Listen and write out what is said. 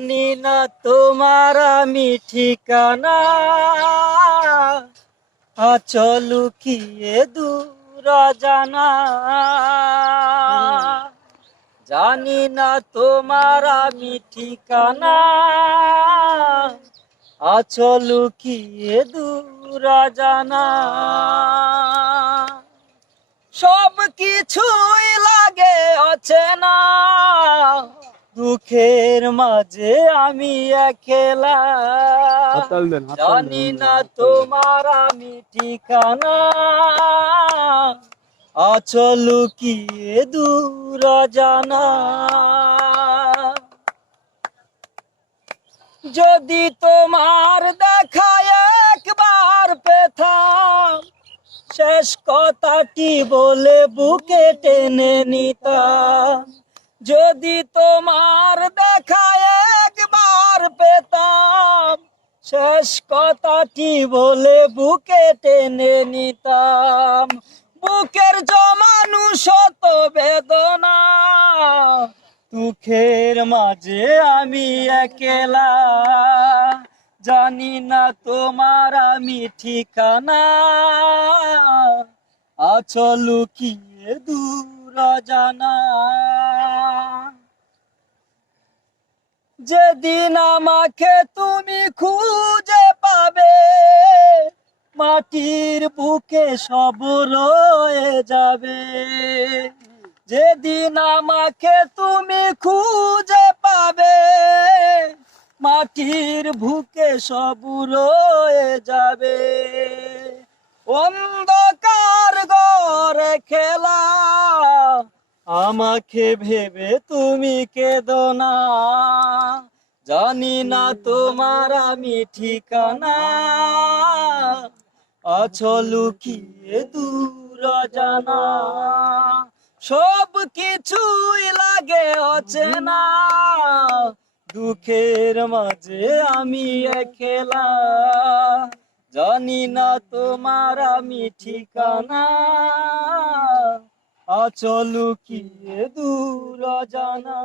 জানি না তোমার আমি ঠিকানা, আছো লুকিয়ে দূর জানা। জানি না তোমার আমি ঠিকানা, আছো লুকিয়ে দূর জানা। সব কিছুই লাগে অচেনা, দুঃখের মাঝে আমি একলা। জানি না তোমার আমি ঠিকানা, আছো লুকিয়ে দূর জানা। যদি তোমার দেখা একবার পেতাম, শেষ কথাটি বলে বুকে টেনে নিতাম। যদি তোমার দেখা একবার পেতাম, শেষ কথাটি বলে বুকে টেনে নিতাম। বুকের জমানো শত বেদনা, দুঃখের মাঝে আমি একলা। জানি না তোমার আমি ঠিকানা, আছো লুকিয়ে দূর জানা। যেদিন আমাকে তুমি খুঁজে পাবে, মাটির বুকে সব রয়ে যাবে। যেদিন আমাকে তুমি খুঁজে পাবে, মাটির বুকে সব রয়ে যাবে। অন্ধকার ঘরে খেলা, আমাকে ভেবে তুমি কেঁদো না। জানি না তোমার আমি ঠিকানা, আছো লুকিয়ে দূর জানা। সব কিছুই লাগে অচেনা, দুঃখের মাঝে আমি একলা। জানি না তোমার আমি ঠিকানা, আছো লুকিয়ে দূর জানা।